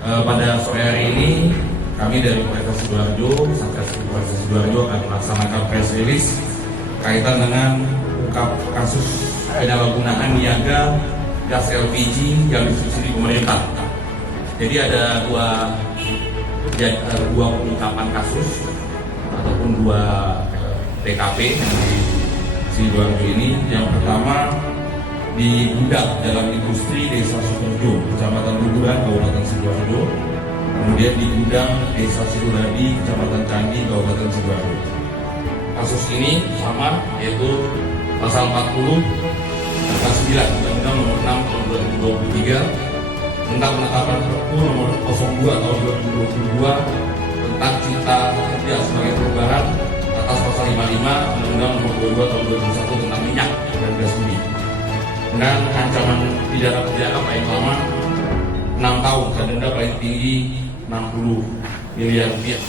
Pada sore hari ini kami dari Polres Sidoarjo, Satgas Polres Sidoarjo akan melaksanakan press release kaitan dengan ungkap kasus penyalahgunaan niaga gas LPG yang disubsidi pemerintah. Jadi ada dua pengungkapan kasus ataupun dua TKP di Sidoarjo ini. Yang pertama di gudang dalam industri Desa Sukorejo, Kecamatan Luburan, Kabupaten Sidoarjo. Kemudian di gudang Desa Siduradi, Kecamatan Candi, Kabupaten Sidoarjo. Kasus ini sama, yaitu pasal 40 pasal 9 Undang-Undang Nomor 6 Tahun 2023 tentang penetapan Perpu Nomor 02 Tahun 2022 tentang Cipta Kerja sebagai perubahan atas pasal 55 Undang-Undang Nomor 22 Tahun 2001 tentang minyak dan gas bumi. Dengan ancaman pidana paling lama 6 tahun dan denda paling tinggi 60 miliar rupiah.